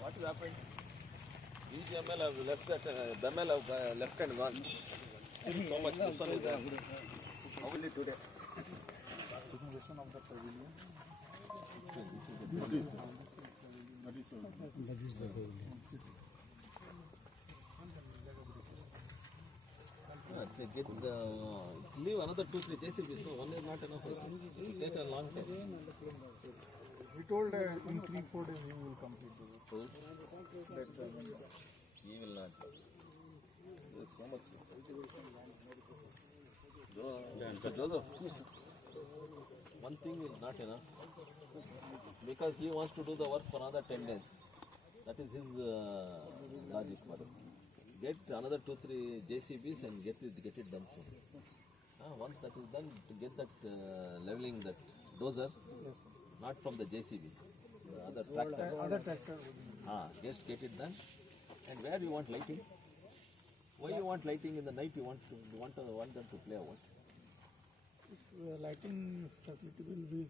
What is happened? BGML have left that, BML have left and gone. So much people is there. How will it today? Of the pavilion. Get the leave another 2-3 JCBs. So one is not enough. It will take a long time. We told in 3-4 days he will complete the work. He will not. There's so much. Mr. Joseph, one thing is not enough because he wants to do the work for another 10 days. That is his logic. Get another 2-3 JCBs and get it done soon. Once that is done, to get that leveling, that dozer, not from the JCB, the other tractor. Just get it done. And where you want lighting? Why you want lighting in the night? You want them to play what? Lighting facility will be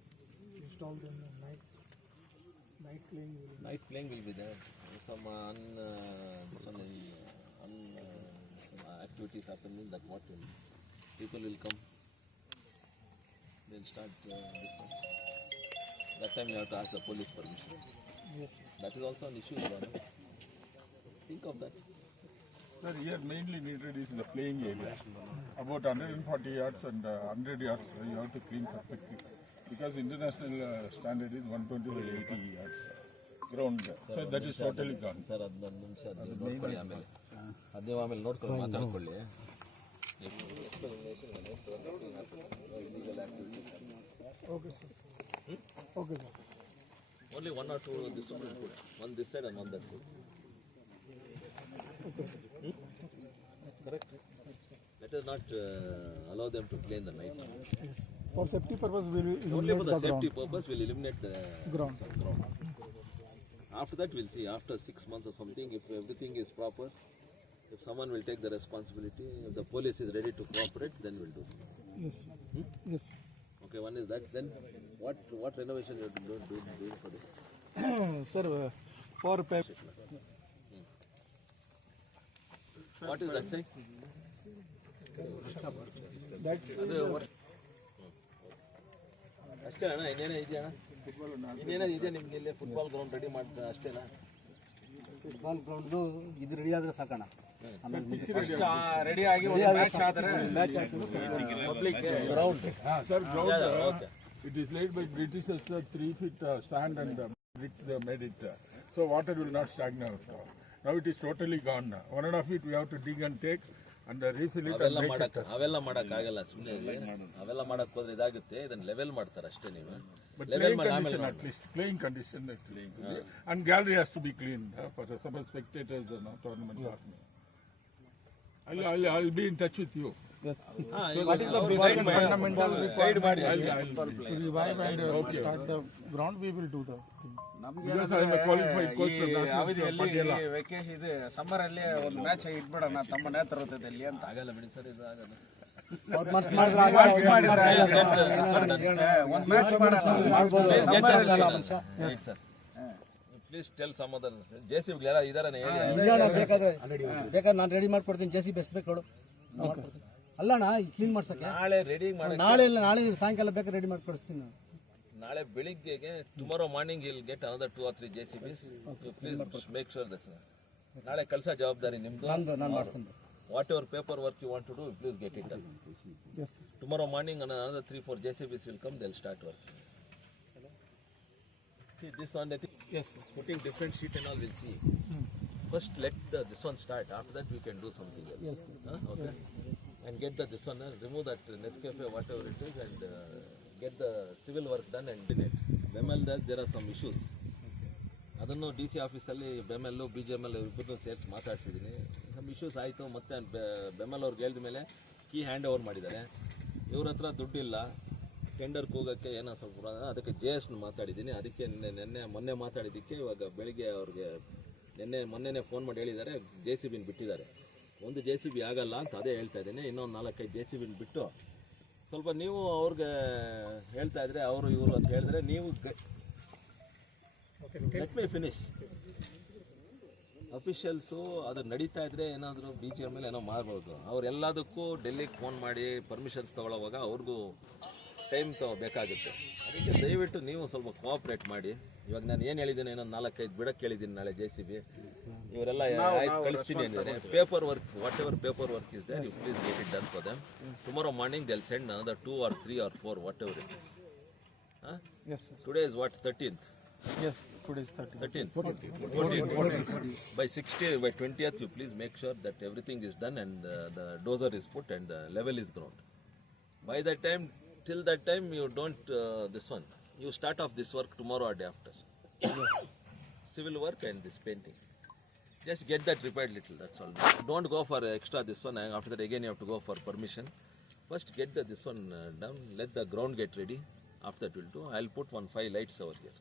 installed in the night. Night playing will be there. Some activities happening, that what will, people will come. They'll start this one. That time you have to ask the police permission. Yes. That is also an issue. Think of that. Sir, here mainly needed is the playing area. About 140 yards and 100 yards you have to clean perfectly. Because international standard is 120 by 80 yards ground. So that is totally gone. Sir, ಆಮೇಲೆ ನೋಡ್ಕೊಳ್ಳಿ ಮಾತಾಡ್ಕೊಳ್ಳಿ. Okay, sir. Okay, sir. Only 1 or 2 this one will put. One this side and one that side. Correct? Let us not allow them to play in the night. Yes. For safety purpose, we will eliminate only for the safety ground. purpose, we'll eliminate the ground. After that, we'll see. After 6 months or something, if everything is proper, if someone will take the responsibility, if the police is ready to cooperate, then we'll do. Yes. Yes. Okay, one is that. Then what renovation you are doing for this? Sir, for What is that say? that's ಅಷ್ಟೇ ಅಣ್ಣ, ಇನ್ನೇನೇ ಇದೆಯಾ ಅಣ್ಣ? ಇನ್ನೇನೇ ಇದೆ ನಿಮ್ಗೆ ಇಲ್ಲಿ football ground ready ಮಾಡ್ತಾ ಅಷ್ಟೇನಾ? Football ground ಇದು ರೆಡಿ ಆದರೆ ಸಾಕಣ. ರೆಡಿ ಆಗಿ ಮ್ಯಾಚ್ ಆದರೆ public ground. Sir, ground it is laid by Britishers, 3 feet sand and bricks they made it. So water will not stagnate. Now it is totally gone. 1.5 feet we have to dig and take and refill it and make it. ಅವೆಲ್ಲ ಮಾಡೋಕ್ಕಾಗಲ್ಲ ಸುಮ್ಮನೆ. ಅವೆಲ್ಲ ಮಾಡಕ್ಕೆ ಹೋದ್ರೆ ಇದಾಗುತ್ತೆ. ಇದನ್ನ level ಮಾಡ್ತಾರೆ ಅಷ್ಟೇ ನೀವು. But playing condition at least. Playing condition at least. And gallery has to be cleaned for some spectators and tournament partner. I'll be in touch with you. Yes. What is the basic fundamental requirement? To revive and start the ground, we will do that. Because I am a qualified coach for National. Vacation ಇದೆ, summer ಅಲ್ಲಿ ಒಂದು match ಇಟ್ಬಿಡೋಣ ತಮ್ಮ ನೇತೃತ್ವದಲ್ಲಿ ಅಂತ. ಆಗಲ್ಲ ಬಿಡಿ sir, ಇದು ಆಗಲ್ಲ. ಒಂದು match please tell some other JCB ಯಾರು ಇದಾರೆ ಹೇಳಿ. ಬೇಕಾದ್ರೆ ನಾನು ರೆಡಿ ಮಾಡ್ಕೊಡ್ತೀನಿ. JCB ಎಷ್ಟು ಬೇಕು ಹೇಳು. ಅಲ್ಲಣ್ಣ ಕ್ಲೀನ್ ಮಾಡ್ಸಕ್ಕೆ ನಾಳೆ ರೆಡಿ ಮಾಡಿ. ನಾಳೆ ಸಾಯಂಕಾಲ ಬೇಕಾದ್ರೆ ರೆಡಿ ಮಾಡ್ಕೊಡ್ತೀನಿ. ನಾಳೆ ಬೆಳಿಗ್ಗೆಗೆ tomorrow morning will get another 2 or 3 JCBs. Please make sure that ನಾಳೆ ಕೆಲಸ ಜವಾಬ್ದಾರಿ ನಿಮ್ದು. ನಾನು ಮಾಡ್ತೀನಿ. Whatever paperwork you want to do, please get it done. Yes. Tomorrow morning another 3-4 JCBs will come, they'll start work. See this one, I think, Yes. putting different sheet and all, we'll see. First let this one start, after that we can do something else. Yes. Okay? And get this one, remove that Nescafe, whatever it is, and get the civil work done and in it. BML there are some issues. ಅದನ್ನು DC ಆಫೀಸಲ್ಲಿ BML BGML ಇಬ್ಬರು ಸೇರಿಸಿ ಮಾತಾಡ್ತಿದ್ದೀನಿ. Some issues ಆಯಿತು. ಮತ್ತು BML ಅವ್ರಿಗೆ ಹೇಳಿದ ಮೇಲೆ ಕೀ ಹ್ಯಾಂಡ್ ಓವರ್ ಮಾಡಿದ್ದಾರೆ. ಇವ್ರ ಹತ್ರ ದುಡ್ಡಿಲ್ಲ ಟೆಂಡರ್ಗೆ ಹೋಗೋಕ್ಕೆ, ಏನೋ ಸ್ವಲ್ಪ ಅದಕ್ಕೆ JS ಮಾತಾಡಿದ್ದೀನಿ. ಅದಕ್ಕೆ ಮೊನ್ನೆ ಮಾತಾಡಿದ್ದಕ್ಕೆ ಇವಾಗ ಬೆಳಿಗ್ಗೆ ಅವ್ರಿಗೆ ಮೊನ್ನೆನೇ ಫೋನ್ ಮಾಡಿ ಹೇಳಿದ್ದಾರೆ JCB ಬಿಟ್ಟಿದ್ದಾರೆ. ಒಂದು JCB ಆಗಲ್ಲ ಅಂತ ಅದೇ ಹೇಳ್ತಾ ಇದ್ದೇನೆ. ಇನ್ನೊಂದು 4-5 JCB ಬಿಟ್ಟು ಸ್ವಲ್ಪ ನೀವು ಅವ್ರಿಗೆ ಹೇಳ್ತಾ ಇದ್ರೆ ಅವರು ಇವರು ಅಂತ ಹೇಳಿದ್ರೆ ನೀವು ಲೆಟ್ ಮೀ ಫಿನಿಶ್. ಅಫಿಷಿಯಲ್ಸು ಅದು ನಡೀತಾ ಇದ್ರೆ ಏನಾದರೂ BGM ಮೇಲೆ ಏನೋ ಮಾಡ್ಬೋದು. ಅವರೆಲ್ಲದಕ್ಕೂ ಡೆಲ್ಲಿಗೆ ಫೋನ್ ಮಾಡಿ ಪರ್ಮಿಷನ್ಸ್ ತೊಗೊಳ್ಳೋವಾಗ ಅವ್ರಿಗೂ ಟೈಮ್ ಬೇಕಾಗುತ್ತೆ. ಅದಕ್ಕೆ ದಯವಿಟ್ಟು ನೀವು ಸ್ವಲ್ಪ ಕೋಆಪ್ರೇಟ್ ಮಾಡಿ. ಇವಾಗ ನಾನು ಏನು ಹೇಳಿದ್ದೀನಿ, ಇನ್ನೊಂದು 4-5 ಬಿಡಕ್ಕೆ ಹೇಳಿದ್ದೀನಿ ನಾಳೆ JCB. ಇವರೆಲ್ಲ ಆಯ್ತು ಕಳಿಸ್ತೀನಿ ಅಂದರೆ paper work, whatever paper work is there, you please get it done for them. Tomorrow morning they will send another 2 or 3 or 4 whatever it is. Yes, sir. Today is what, 13th? Yes, today is 13th. 14th. By 60th, by 20th, you please make sure that everything is done and the dozer is put and the level is ground. By that time, till that time, you don't this one. You start off this work tomorrow or day after. Civil work and this painting. Just get that repaired little. That's all. Don't go for extra this one. And after that, again you have to go for permission. First, get this one done. Let the ground get ready. After that, we'll do. I'll put 5 lights over here.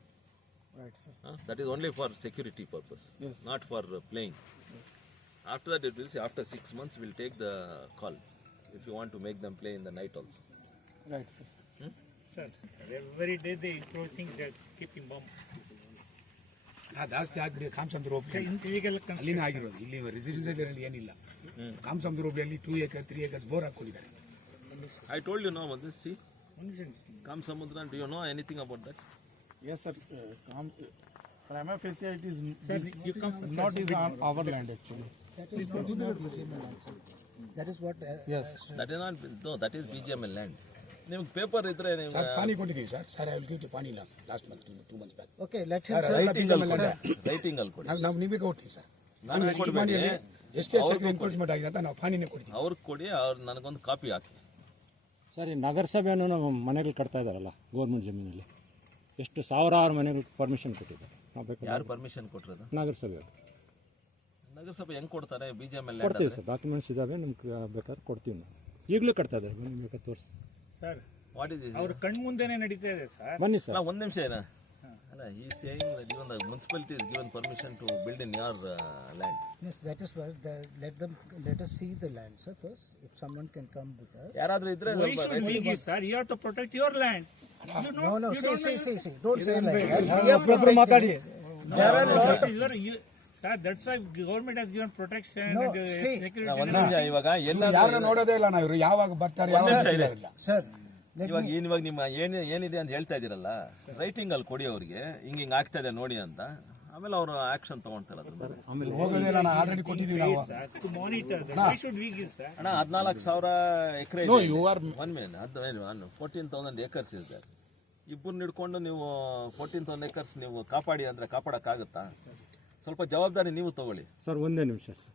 Right, sir. That is only for security purpose, Yes. not for playing. After that, it will see. After 6 months, we'll take the call if you want to make them play in the night also. Right, sir. Sir, every day they approaching, they're keeping bomb. ಜಾಸ್ತಿ ಆಗ್ಬಿಡಿ ಕಾಮಸಂದ್ರ ಹೋಗ್ಲಿ Illegal ಅಲ್ಲಿನೇ ಆಗಿರೋದು. ಇಲ್ಲಿ residential ಏರಿಯಲ್ಲಿ ಏನಿಲ್ಲ. ಕಾಮಸಂದ್ರ ಹೋಗ್ಲಿ 2 acres 3 acres bore ಹಾಕೊಂಡಿದ್ದಾರೆ. I told you now about this. See, Kam Samudra. Do you know anything about that? Yes, sir. Prima facie it is Sir, you come from not is on our land actually. That is what. Yes. That is not. No, that is BGML land. ನಿಮ್ಗೆ paper ಇದ್ರೆ ನೀವು sir ಪಾನಿ ಕೊಟ್ಟಿದ್ದೀವಿ sir. Sir I will give you ಪಾನಿ last month 2 months back. Okay, let him. Writing ಅಲ್ಲಿ ಕೊಡಿ. ನಾವು ನಿಮಗೆ ಕೊಡ್ತೀವಿ ಸರ್. ನಾನು ಎಷ್ಟು ಪಾನಿಯಲ್ಲಿ ಎಷ್ಟು ಹೆಚ್ಚಾಗಿ ಎನ್ಕ್ರೋಚ್ಮೆಂಟ್ ಆಗಿದೆ ಅಂತ ನಾವು ಪಾನಿನೇ ಕೊಡ್ತೀವಿ. ಅವ್ರಿಗೆ ಕೊಡಿ, ಅವ್ರು ನನಗೊಂದು ಕಾಪಿ ಹಾಕಿ. ಸರ್, ಈ ನಗರಸಭೆಯನ್ನು ನಾವು ಮನೆಗಳು ಕಟ್ತಾ ಇದ್ದಾರಲ್ಲ ಗೌರ್ಮೆಂಟ್ ಜಮೀನಲ್ಲಿ, ಎಷ್ಟು ಸಾವಿರಾರು ಮನೆಗಳಿಗೆ ಪರ್ಮಿಷನ್ ಕೊಟ್ಟಿದ್ದಾರೆ. ನಾವು ಬೇಕಾದ್ರೆ ಯಾರು ಪರ್ಮಿಷನ್ ಕೊಟ್ಟಿರೋದು? ನಗರಸಭೆಯವರು. ನಗರಸಭೆ ಹೆಂಗೆ ಕೊಡ್ತಾರೆ? BGML ಕೊಡ್ತೀವಿ ಸರ್, ಡಾಕ್ಯುಮೆಂಟ್ಸ್ ಇದ್ದಾವೆ, ನಿಮ್ಗೆ ಬೇಕಾದ್ರೆ ಕೊಡ್ತೀವಿ ನಾವು. ಈಗಲೂ ಕಟ್ತಾ ಇದ್ದಾರೆ, ಬನ್ನಿ ಬೇಕಾದ್ರೆ ತೋರಿಸಿ. ಸರ್, ವಾಟ್ ಇಸ್ ಅವ್ರ ಕಣ್ಣು ಮುಂದೆನೆ ನಡೀತಾ ಇದೆ ಸರ್. ಬನ್ನಿ ಸರ್. ಒಂದು ನಿಮಿಷ ಏನ ಅಲ್ಲ, ಈ saying that even the municipality is given permission to build in your land. Yes, that is what. Let us see the land, sir. First, if someone can come with us. ಯಾರಾದ್ರೂ ಇದ್ರೆ Why should we give, sir? You have to protect your land. You know, No, you don't see. Don't say like that. Proper matadi. There are lot of sir, that's why government has given protection No, and see. security. ಒಂದು ನಿಮಿಷ. ಇವಾಗ ಯಾರನ್ನ ನೋಡೋದೇ ಇಲ್ಲ ನಾವು. ಇವರು ಯಾವಾಗ ಬರ್ತಾರೆ ಯಾವಾಗ ಇಲ್ಲ. Sir, ಇವಾಗ ನಿಮ್ಮ ಏನಿದೆ ಅಂತ ಹೇಳ್ತಾ ಇದೀರಲ್ಲ, ರೈಟಿಂಗ್ ಅಲ್ಲಿ ಕೊಡಿ ಅವ್ರಿಗೆ, ಹಿಂಗೆ ಆಗ್ತಾ ಇದೆ ನೋಡಿ ಅಂತ. ಆಮೇಲೆ ಅವರು ಆಕ್ಷನ್ ತಗೊಳ್ತಾರೆ ಅದ್ರ ಮೇಲೆ. ಹೋಗೋದೇ ಇಲ್ಲ. ನಾವು ಆಲ್ರೆಡಿ ಕೊಟ್ಟಿದ್ದೀವಿ ನಾವು. Sir, to monitor that. Why should we give, sir? ಅಣ್ಣ 14,000 ಎಕರೆ ಇದೆ. 14,000 acres ಇದೆ. ಇಬ್ಬರನ್ನ ಹಿಡ್ಕೊಂಡು ನೀವು 14,000 acres ನೀವು ಕಾಪಾಡಿ ಅಂದ್ರೆ ಕಾಪಾಡಕ್ಕಾಗುತ್ತಾ? ಸ್ವಲ್ಪ ಜವಾಬ್ದಾರಿ ನೀವು ತಗೊಳ್ಳಿ ಸರ್. ಒಂದೇ ನಿಮಿಷ ಸರ್.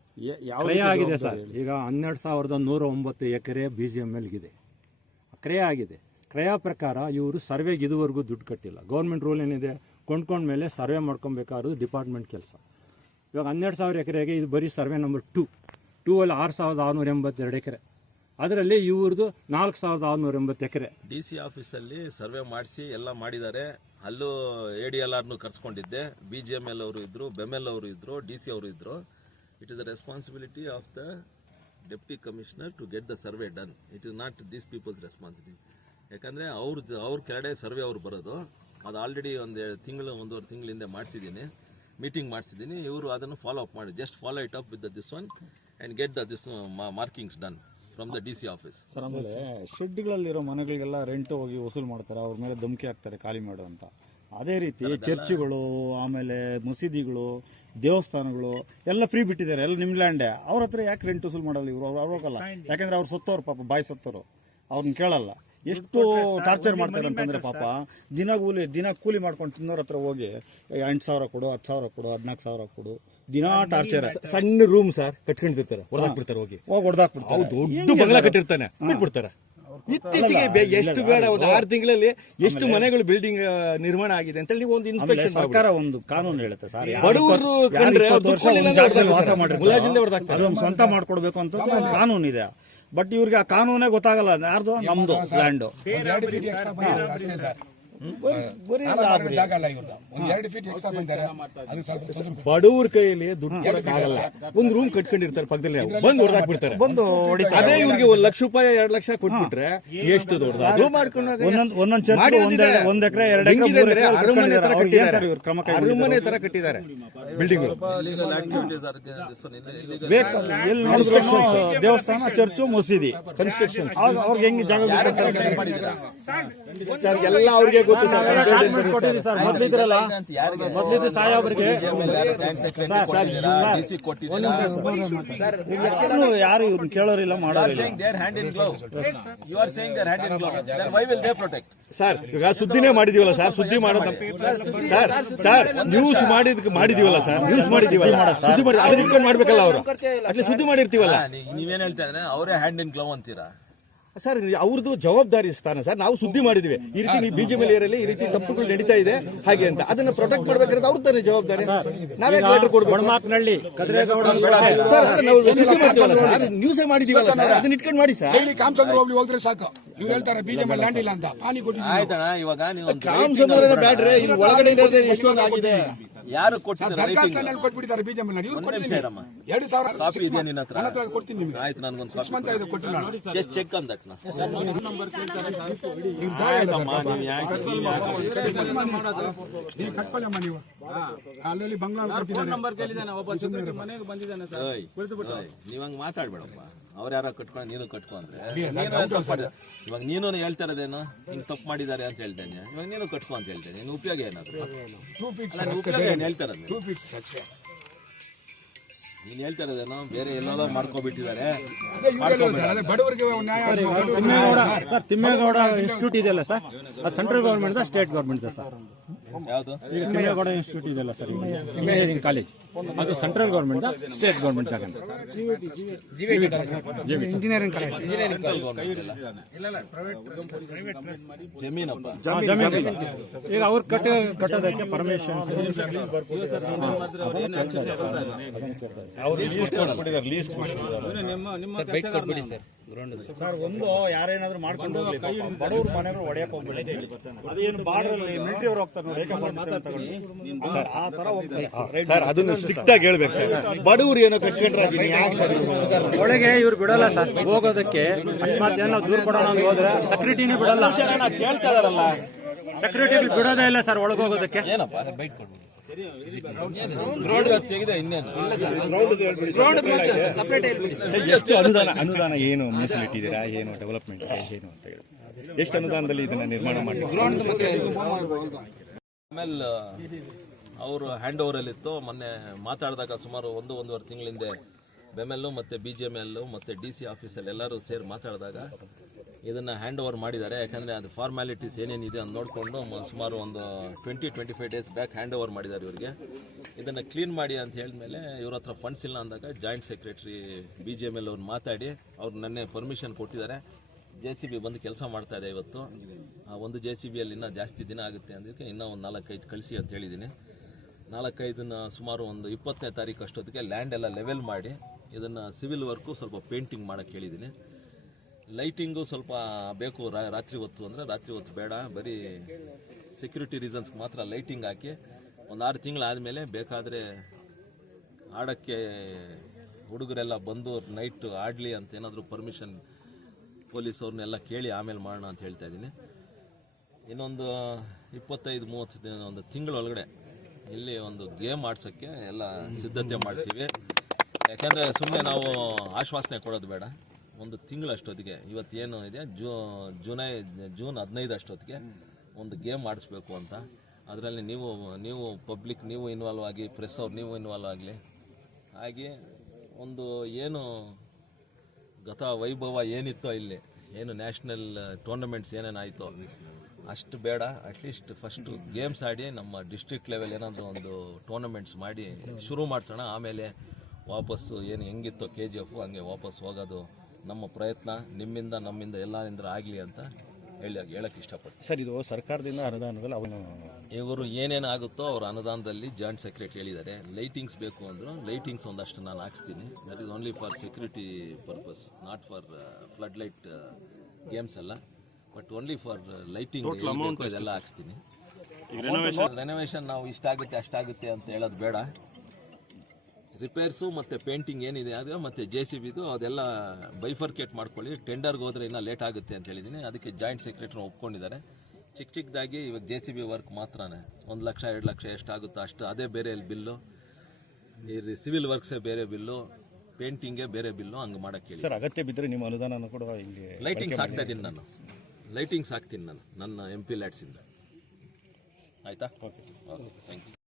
ಕ್ರಯ ಆಗಿದೆ ಸರ್. ಈಗ 12,109 ಎಕರೆ BGMLಗಿದೆ, ಕ್ರಯ ಆಗಿದೆ. ಕ್ರಯ ಪ್ರಕಾರ ಇವರು ಸರ್ವೆಗೆ ಇದುವರೆಗೂ ದುಡ್ಡು ಕಟ್ಟಿಲ್ಲ. ಗೌರ್ಮೆಂಟ್ ರೂಲ್ ಏನಿದೆ, ಕೊಂಡ್ಕೊಂಡ ಮೇಲೆ ಸರ್ವೆ ಮಾಡ್ಕೊಬೇಕಾದ್ರು ಡಿಪಾರ್ಟ್ಮೆಂಟ್ ಕೆಲಸ. ಇವಾಗ 12,000 ಎಕರೆಗೆ ಇದು ಬರೀ ಸರ್ವೆ ನಂಬರ್ 2 ಅಲ್ಲಿ 6,682 ಎಕರೆ. ಅದರಲ್ಲಿ ಇವ್ರದ್ದು 4,680 ಎಕರೆ. DC ಆಫೀಸಲ್ಲಿ ಸರ್ವೆ ಮಾಡಿಸಿ ಎಲ್ಲ ಮಾಡಿದ್ದಾರೆ. ಅಲ್ಲೂ ADLRನು ಕರ್ಸ್ಕೊಂಡಿದ್ದೆ. BGML ಅವರು ಇದ್ರು, BEML ಅವರು ಇದ್ರು, DC ಅವರು ಇದ್ರು. It is the responsibility of the deputy commissioner to get the survey done. It is not this people's responsibility. ಯಾಕಂದರೆ ಅವ್ರ ಕೆಳಗಡೆ ಸರ್ವೆ ಅವ್ರು ಬರೋದು. ಅದು ಆಲ್ರೆಡಿ ಒಂದೂವರೆ ತಿಂಗಳ ಹಿಂದೆ ಮಾಡಿಸಿದ್ದೀನಿ, ಮೀಟಿಂಗ್ ಮಾಡಿಸಿದ್ದೀನಿ. ಇವರು ಅದನ್ನು ಫಾಲೋ ಅಪ್ ಮಾಡಿ, just follow it up with this one and get this markings done from the DC office. Sir, ಆಮೇಲೆ ಶೆಡ್ಗಳಲ್ಲಿರೋ ಮನೆಗಳಿಗೆಲ್ಲ ರೆಂಟ್ ಹೋಗಿ ವಸೂಲು ಮಾಡ್ತಾರೆ, ಅವ್ರ ಮೇಲೆ ಧಮಕಿ ಹಾಕ್ತಾರೆ ಖಾಲಿ ಮಾಡು ಅಂತ. ಅದೇ ರೀತಿ ಚರ್ಚ್ಗಳು, ಆಮೇಲೆ ಮಸೀದಿಗಳು, ದೇವಸ್ಥಾನಗಳು ಎಲ್ಲ ಫ್ರೀ ಬಿಟ್ಟಿದ್ದಾರೆ. ಎಲ್ಲ ನಿಮ್ಮ ಲ್ಯಾಂಡೇ. ಅವ್ರ ಹತ್ರ ಯಾಕೆ ರೆಂಟ್ ವಸೂಲು ಮಾಡಲ್ಲ ಇವರು? ಅವ್ರು ಹೋಗಲ್ಲ. ಯಾಕಂದ್ರೆ ಅವ್ರು ಸತ್ತವ್ರು, ಪಾಪ ಬಾಯಿ ಸತ್ತವರು, ಅವ್ರನ್ನ ಕೇಳಲ್ಲ. ಎಷ್ಟು ಟಾರ್ಚರ್ ಮಾಡ್ತಾರೆ ಅಂತಂದ್ರೆ ಪಾಪ ದಿನ ಕೂಲಿ ಮಾಡ್ಕೊಂಡು ತಿನ್ನೋರ ಹತ್ರ ಹೋಗಿ 8,000 ಕೊಡು, 10,000 ಕೊಡು, 14,000 ಕೊಡು, ದಿನಾ ಟಾರ್ಚರ್. ಸಣ್ಣ ರೂಮ್ ಸರ್ ಕಟ್ಕೊಂಡಿರ್ತಾರೆ, ಹೊಡೆದಾಕ್ಬಿಡ್ತಾರೆ, ಹೋಗಿ ಹೊಡೆದಾಕ್ಬಿಡ್ತಾರೆ. ದೊಡ್ಡ ಬಂಗ್ಲಾ ಕಟ್ಟಿರ್ತಾನೆ, ಬಿಟ್ಬಿಡ್ತಾರೆ. ಇತ್ತೀಚೆಗೆ ಎಷ್ಟು ಬೇಡ, ಒಂದು 6 ತಿಂಗಳಲ್ಲಿ ಎಷ್ಟು ಮನೆಗಳು ಬಿಲ್ಡಿಂಗ್ ನಿರ್ಮಾಣ ಆಗಿದೆ ಅಂತ ನೀವು ಒಂದು ಇನ್ಸ್ಪೆಕ್ಷನ್. ಸರ್ಕಾರ ಒಂದು ಕಾನೂನು ಹೇಳುತ್ತೆ ಸರ್, ಬಡವರು ವಾಸ ಮಾಡಿರ್ತಾರೆ ಅದೊಂದು ಸ್ವಂತ ಮಾಡ್ಕೊಡ್ಬೇಕು ಅಂತ ಒಂದು ಕಾನೂನು ಇದೆ. ಬಟ್ ಇವ್ರಿಗೆ ಆ ಕಾನೂನೇ ಗೊತ್ತಾಗಲ್ಲ. ಯಾರ್ದು? ನಮ್ದು ಲ್ಯಾಂಡ್. ಜಾಗ ಅಲ್ಲ ಇವ್ರದ್ದು. ಒಂದು 2 ಫೀಟ್ ಎಕ್ಸ್ಟ್ರಾ ಬಂತಾರೆ, ಅದು ಸ್ವಲ್ಪ ತೊಂದ್ರೆ. ಬಡವ್ರ ಕೈಯಲ್ಲಿ ದುಡ್ಡು ಕೊಡಕ್ಕಾಗಲ್ಲ. ಒಂದು ರೂಮ್ ಕಟ್ಕೊಂಡಿರ್ತಾರೆ ಪಕ್ಕದಲ್ಲಿ, ಬಂದು ಹೊಡೆದಾಕ್ಬಿಡ್ತಾರೆ. ಅದೇ ಇವ್ರಿಗೆ 1 ಲಕ್ಷ ರೂಪಾಯಿ 2 ಲಕ್ಷ ಕೊಟ್ಬಿಟ್ರೆ ಎಷ್ಟು ದೊಡ್ಡದು ಅದು ಮಾಡ್ಕೊಂಡಾಗ ಒಂದೊಂದು ಚರ್ಚ್ 1 ಎಕರೆ 2 ಎಕರೆ ಅರಮನೆ ತರ ಕಟ್ಟಿದ್ದಾರೆ ಬಿಲ್ಡಿಂಗ್. ದೇವಸ್ಥಾನ, ಚರ್ಚು, ಮಸೀದಿ ಕನ್ಸ್ಟ್ರಕ್ಷನ್ ಅವ್ರಿಗೆ ಹೆಂಗೆ ಜಾಗ ಸರ್ ಎಲ್ಲ ಅವ್ರಿಗೆ ಗೊತ್ತು ಸರ್. ಮೊದಲಿದ್ರಲ್ಲ, ಮೊದಲಿದ್ದು ಸಾಯೋಬ್ರಿಗೆ ಯಾರು ಇವ್ರನ್ನ ಕೇಳೋರಿಲ್ಲ, ಮಾಡೋರಿಲ್ಲ. ಸರ್ ಈಗ ಸುದ್ದಿನೇ ಮಾಡಿದೀವಲ್ಲ ಸರ್, ಸುದ್ದಿ ಮಾಡೋದು ಸರ್ ನ್ಯೂಸ್ ಮಾಡಿದೀವಲ್ಲ ಸರ್, ನ್ಯೂಸ್ ಮಾಡಿದೀವಲ್ಲ, ಸುದ್ದಿ ಮಾಡಿ ಅದನ್ನ ಇಟ್ಕೊಂಡು ಮಾಡ್ಬೇಕಲ್ಲ ಅವರು. ಅಟ್ಲಿ ಸುದ್ದಿ ಮಾಡಿರ್ತೀವಲ್ಲ. ನೀವೇನ್ ಹೇಳ್ತಾ ಇದ್ರೆ ಅವರೇ ಹ್ಯಾಂಡ್ ಇನ್ ಗ್ಲೌ ಅಂತೀರಾ ಸರ್? ಅವ್ರದ್ದು ಜವಾಬ್ದಾರಿ ಸ್ಥಾನ ಸರ್. ನಾವು ಸುದ್ದಿ ಮಾಡಿದ್ವಿ, ಈ ರೀತಿ ನೀವು ಬಿಜೆಪಿ ಏರಿಯಲ್ಲಿ ಈ ರೀತಿ ತಪ್ಪುಗಳು ನಡೀತಾ ಇದೆ ಹಾಗೆ ಅಂತ. ಅದನ್ನ ಪ್ರೊಟೆಕ್ಟ್ ಮಾಡ್ಬೇಕಾದ್ರೆ ಅವ್ರ ತಾನೇ ಜವಾಬ್ದಾರಿ. ನಾವೇ ಲೆಟರ್ ಕೊಡ್ಬೇಕು ಸರ್. ನಾವು ಸುದ್ದಿ ಮಾಡ್ತೀವಲ್ಲ ಸರ್, ನ್ಯೂಸೇ ಮಾಡಿದೀವಲ್ಲ ಸರ್, ಅದನ್ನ ಇಟ್ಕೊಂಡು ಮಾಡಿ ಸರ್. ಡೈಲಿ ಕಾಮಸಂದ್ರ ಹೋಗ್ಲಿ ಹೋದ್ರೆ ಸಾಕು. ಇವ್ರು ಹೇಳ್ತಾರೆ ಬಿಜೆಪಿ ಲ್ಯಾಂಡ್ ಇಲ್ಲ ಅಂತ. ಪಾನಿ ಕೊಟ್ಟಿದ್ದೀವಿ. ಆಯ್ತಣ್ಣ, ಇವಾಗ ನೀವು ಕಾಮ್ ಸಮುದ್ರ ಬ್ಯಾಡ್ರೆ, ಇಲ್ಲಿ ಒಳಗಡೆ ಎಷ್ಟೊಂದು ಆಗಿದೆ. ಯಾರು ಕೊಟ್ಟಿದ್ದಾರೆ? ದರ್ಗಾಸ್ ಲ್ಯಾಂಡ್ ಕೊಟ್ಬಿಟ್ಟಿದ್ದಾರೆ ಬಿಜೆಪಿ ಲ್ಯಾಂಡ್. ಇವ್ರು ಕೊಟ್ಟಿದ್ದೀನಿ 2000 ಕಾಪಿ ಇದೆ ನಿನ್ನ ಹತ್ರ? ನನ್ನ ಹತ್ರ ಕೊಡ್ತೀನಿ ನಿಮ್ಗೆ. ಆಯ್ತು, ನನಗೊಂದು 6 ಮಂತ್ ಆಯ್ತು ಕೊಟ್ಟಿಲ್ಲ. Just check on that. ನೀವು ಕಟ್ಕೊಳ್ಳಮ್ಮ ನೀವು. ಅಲ್ಲಿ ಬಂಗಾಳ ಕೊಟ್ಟಿದ್ದಾರೆ. ನೀವ್ ಹಂಗ್ ಮಾತಾಡ್ಬೇಡಪ್ಪ. ಅವ್ರ ಯಾರೋ ಕಟ್ಕೊಂಡು ನೀನು ಕಟ್ಕೊ ಅಂದ್ರೆ ಇವಾಗ ನೀನು ಹೇಳ್ತಾ ಇರೋದೇನು, ಹಿಂಗ್ ತಪ್ಪು ಮಾಡಿದ್ದಾರೆ ಅಂತ ಹೇಳ್ತೇನೆ. ಇವಾಗ ನೀನು ಕಟ್ಕೊ ಅಂತ ಹೇಳ್ತೇನೆ. ಇನ್ನು ಉಪಯೋಗ ಏನಾದ್ರು? 2 feet ಏನ್ ಹೇಳ್ತಾ ಇರೋದು? 2 feet ಅಷ್ಟೇ. ನೀನು ಹೇಳ್ತಾ ಇರೋದೇನೋ ಬೇರೆ ಎಲ್ಲೋ ಮಾಡ್ಕೊಬಿಟ್ಟಿದ್ದಾರೆ. ಬಡವರಿಗೆ ಸರ್ ತಿಮ್ಮೇಗೌಡ ಇನ್ಸ್ಟಿಟ್ಯೂಟ್ ಇದೆಯಲ್ಲ ಸರ್, ಅದು central government state government sir? ಯಾವುದು? ಈಗ ತಿಮ್ಮೇಗೌಡ ಇನ್ಸ್ಟಿಟ್ಯೂಟ್ ಇದೆಯಲ್ಲ ಸರ್, ಇಂಜಿನಿಯರಿಂಗ್ ಕಾಲೇಜ್, ಅದು ಸೆಂಟ್ರಲ್ ಗೌರ್ಮೆಂಟ್ ಸ್ಟೇಟ್ ಗೌರ್ಮೆಂಟ್ ತಗೊಂಡು ಇಂಜಿನಿಯರಿಂಗ್ ಕಾಲೇಜ್ ಜಮೀನಪ್ಪ, ಜಮೀನು. ಈಗ ಅವ್ರು ಕಟ್ಟೋದಕ್ಕೆ ಪರ್ಮಿಷನ್ ಸರ್, ಒಂದು ಯಾರೇನಾದ್ರೂ ಮಾಡ್ಕೊಂಡು ಹೋಗ್ಲಿ, ಬಡವ್ರ ಮನೆಗಳು ಹೊಡೆಯಕ್ಕೆ ಹೋಗ್ಬಿಡಿ. ಅದೇನು ಬಾರ್ಡರ್ ಮಿಲಿಟರಿ ಅವ್ರು ಹೋಗ್ತಾರೆ ನೋಡಿ, ಆ ತರ ಹೋಗ್ತಾರೆ ಸರ್. ಅದನ್ನು ಸ್ಟ್ರಿಕ್ಟ್ ಆಗಿ ಹೇಳ್ಬೇಕು ಸರ್. ಬಡವ್ರು ಏನೋ ಕಟ್ಕೊಂಡ್ರೆ ಒಳಗೆ ಇವ್ರು ಬಿಡಲ್ಲ ಸರ್ ಹೋಗೋದಕ್ಕೆ. ಅಕಸ್ಮಾತ್ ಏನೋ ದೂರ ಕೊಡೋಣ ಅಂತ ಹೋದ್ರೆ ಸೆಕ್ಯೂರಿಟಿನೇ ಬಿಡಲ್ಲ. ಕೇಳ್ತಾ ಇದಾರಲ್ಲ, ಸೆಕ್ಯೂರಿಟಿ ಬಿಡೋದೇ ಇಲ್ಲ ಸರ್ ಒಳಗೆ ಹೋಗೋದಕ್ಕೆ. ಏನಪ್ಪ ಬೈಟ್ ಕೊಡ್ಬೋದು. ರೋಡ್ ತೆಗಿದೆ ಇನ್ನೇನು ಎಷ್ಟು ಅನುದಾನ ಏನು ಮೀಸಲಿಟ್ಟಿದ್ದೀರಾ, ಏನು ಡೆವಲಪ್ಮೆಂಟ್ ಏನು ಅಂತ ಹೇಳಿ, ಎಷ್ಟು ಅನುದಾನದಲ್ಲಿ ಇದನ್ನ ನಿರ್ಮಾಣ ಮಾಡಿ? ಆಮೇಲೆ ಅವರು ಹ್ಯಾಂಡ್ ಓವರಲ್ಲಿತ್ತು. ಮೊನ್ನೆ ಮಾತಾಡಿದಾಗ ಸುಮಾರು 1-1.5 ತಿಂಗಳಿಂದ ಬೆಮೆಲ್ಲು ಮತ್ತು BGML ಮತ್ತು DC ಆಫೀಸಲ್ಲಿ ಎಲ್ಲರೂ ಸೇರಿ ಮಾತಾಡಿದಾಗ ಇದನ್ನು ಹ್ಯಾಂಡ್ ಓವರ್ ಮಾಡಿದ್ದಾರೆ. ಯಾಕಂದರೆ ಅದು ಫಾರ್ಮ್ಯಾಲಿಟೀಸ್ ಏನೇನಿದೆ ಅಂತ ನೋಡಿಕೊಂಡು ಸುಮಾರು ಒಂದು 20-25 ಡೇಸ್ ಬ್ಯಾಕ್ ಹ್ಯಾಂಡ್ ಓವರ್ ಮಾಡಿದ್ದಾರೆ ಇವರಿಗೆ. ಇದನ್ನು ಕ್ಲೀನ್ ಮಾಡಿ ಅಂತ ಹೇಳಿದ್ಮೇಲೆ ಇವ್ರ ಹತ್ರ ಫಂಡ್ಸ್ ಇಲ್ಲ ಅಂದಾಗ ಜಾಯಿಂಟ್ ಸೆಕ್ರೆಟ್ರಿ BGML ಅವ್ರು ಮಾತಾಡಿ ಅವ್ರು ನೆನ್ನೆ ಪರ್ಮಿಷನ್ ಕೊಟ್ಟಿದ್ದಾರೆ. JCB ಬಂದು ಕೆಲಸ ಮಾಡ್ತಾ ಇದೆ ಇವತ್ತು. ಒಂದು JCBಯಲ್ಲಿ ಇನ್ನೂ ಜಾಸ್ತಿ ದಿನ ಆಗುತ್ತೆ ಅಂದಕ್ಕೆ ಇನ್ನೂ ಒಂದು 4-5 ಕಳಿಸಿ ಅಂತ ಹೇಳಿದ್ದೀನಿ. 4-5 ಸುಮಾರು ಒಂದು 20ನೇ ತಾರೀಕು ಅಷ್ಟೊತ್ತಿಗೆ ಲ್ಯಾಂಡ್ ಎಲ್ಲ ಲೆವೆಲ್ ಮಾಡಿ ಇದನ್ನು ಸಿವಿಲ್ ವರ್ಕು ಸ್ವಲ್ಪ ಪೇಂಟಿಂಗ್ ಮಾಡೋಕ್ಕೆ ಹೇಳಿದ್ದೀನಿ. ಲೈಟಿಂಗು ಸ್ವಲ್ಪ ಬೇಕು ರಾತ್ರಿ ಹೊತ್ತು ಅಂದರೆ ರಾತ್ರಿ ಹೊತ್ತು ಬೇಡ, ಬರೀ ಸೆಕ್ಯೂರಿಟಿ ರೀಸನ್ಸ್ಗೆ ಮಾತ್ರ ಲೈಟಿಂಗ್ ಹಾಕಿ ಒಂದು 6 ತಿಂಗಳಾದಮೇಲೆ ಬೇಕಾದರೆ ಆಡೋಕ್ಕೆ ಹುಡುಗರೆಲ್ಲ ಬಂದು ನೈಟ್ ಆಡಲಿ ಅಂತ ಏನಾದರೂ ಪರ್ಮಿಷನ್ ಪೊಲೀಸವ್ರನ್ನೆಲ್ಲ ಕೇಳಿ ಆಮೇಲೆ ಮಾಡೋಣ ಅಂತ ಹೇಳ್ತಾ ಇದ್ದೀನಿ. ಇನ್ನೊಂದು 25-30 ಒಂದು ತಿಂಗಳೊಳಗಡೆ ಇಲ್ಲಿ ಒಂದು ಗೇಮ್ ಆಡ್ಸೋಕ್ಕೆ ಎಲ್ಲ ಸಿದ್ಧತೆ ಮಾಡ್ತೀವಿ. ಯಾಕೆಂದರೆ ಸುಮ್ಮನೆ ನಾವು ಆಶ್ವಾಸನೆ ಕೊಡೋದು ಬೇಡ. ಒಂದು ತಿಂಗಳಷ್ಟೊತ್ತಿಗೆ ಇವತ್ತೇನು ಇದೆ ಜೂನ್ 15 ಅಷ್ಟೊತ್ತಿಗೆ ಒಂದು ಗೇಮ್ ಆಡಿಸ್ಬೇಕು ಅಂತ. ಅದರಲ್ಲಿ ನೀವು ಪಬ್ಲಿಕ್ ನೀವು ಇನ್ವಾಲ್ವ್ ಆಗಿ, ಪ್ರೆಸ್ ಅವ್ರು ನೀವು ಇನ್ವಾಲ್ವ್ ಆಗಲಿ. ಹಾಗೆ ಒಂದು ಏನು ಗತ ವೈಭವ ಏನಿತ್ತೋ ಇಲ್ಲಿ, ಏನು ನ್ಯಾಷನಲ್ ಟೂರ್ನಮೆಂಟ್ಸ್ ಏನೇನಾಯಿತೋ ಅಷ್ಟು ಬೇಡ. ಅಟ್ಲೀಸ್ಟ್ ಫಸ್ಟು ಗೇಮ್ಸ್ ಆಡಿ ನಮ್ಮ ಡಿಸ್ಟ್ರಿಕ್ಟ್ ಲೆವೆಲ್ ಏನಾದರೂ ಒಂದು ಟೂರ್ನಮೆಂಟ್ಸ್ ಮಾಡಿ ಶುರು ಮಾಡಿಸೋಣ. ಆಮೇಲೆ ವಾಪಸ್ಸು ಏನು ಹೆಂಗಿತ್ತೋ KGF ಹಂಗೆ ವಾಪಸ್ ಹೋಗೋದು ನಮ್ಮ ಪ್ರಯತ್ನ. ನಿಮ್ಮಿಂದ ನಮ್ಮಿಂದ ಎಲ್ಲರಿಂದ ಆಗಲಿ ಅಂತ ಹೇಳಕ್ಕೆ ಇಷ್ಟಪಡ್ತೀನಿ ಸರ್. ಇದು ಸರ್ಕಾರದಿಂದ ಅನುದಾನದಲ್ಲಿ ಅವನು ಇವರು ಏನೇನು ಆಗುತ್ತೋ ಅವ್ರ ಅನುದಾನದಲ್ಲಿ ಜಾಯಿಂಟ್ ಸೆಕ್ರೆಟರಿ ಹೇಳಿದ್ದಾರೆ. ಲೈಟಿಂಗ್ಸ್ ಬೇಕು ಅಂದರು, ಲೈಟಿಂಗ್ಸ್ ಒಂದಷ್ಟು ನಾನು ಹಾಕ್ಸ್ತೀನಿ. That is only for security purpose, not for flood light games ಅಲ್ಲ. ಬಟ್ ಓನ್ಲಿ ಫಾರ್ ಲೈಟಿಂಗ್ ಇದೆಲ್ಲ ಹಾಕ್ಸ್ತೀನಿ. ರೆನೋವೇಷನ್ ನಾವು ಇಷ್ಟಾಗುತ್ತೆ ಅಷ್ಟಾಗುತ್ತೆ ಅಂತ ಹೇಳೋದು ಬೇಡ. ರಿಪೇರ್ಸು ಮತ್ತು ಪೇಂಟಿಂಗ್ ಏನಿದೆ ಅದು ಮತ್ತು JCBದು ಅದೆಲ್ಲ ಬೈಫರ್ಕೇಟ್ ಮಾಡ್ಕೊಳ್ಳಿ. ಟೆಂಡರ್ಗೆ ಹೋದರೆ ಇನ್ನೂ ಲೇಟ್ ಆಗುತ್ತೆ ಅಂತ ಹೇಳಿದ್ದೀನಿ. ಅದಕ್ಕೆ ಜಾಯಿಂಟ್ ಸೆಕ್ರೆಟರಿ ಒಪ್ಕೊಂಡಿದ್ದಾರೆ. ಚಿಕ್ಕದಾಗಿ ಇವಾಗ JCB ವರ್ಕ್ ಮಾತ್ರನೇ 1 ಲಕ್ಷ 2 ಲಕ್ಷ ಎಷ್ಟಾಗುತ್ತೋ ಅಷ್ಟು, ಅದೇ ಬೇರೆ ಬಿಲ್ಲು. ಈ ಸಿವಿಲ್ ವರ್ಕ್ಸೇ ಬೇರೆ ಬಿಲ್ಲು, ಪೇಂಟಿಂಗೇ ಬೇರೆ ಬಿಲ್ಲು, ಹಂಗೆ ಮಾಡೋಕ್ಕೆ ಹೇಳಿ. ಸರ್ ಅಗತ್ಯ ಬಿದ್ದರೆ ನಿಮ್ಮ ಅನುದಾನ ಕೂಡ ಇಲ್ಲಿ ಲೈಟಿಂಗ್ಸ್ ಹಾಕ್ತಾ ಇದ್ದೀನಿ ನಾನು, ಲೈಟಿಂಗ್ಸ್ ಹಾಕ್ತೀನಿ ನಾನು ನನ್ನ MP ಲ್ಯಾಡ್ಸಿಂದ. ಆಯಿತಾ? Okay, thank you.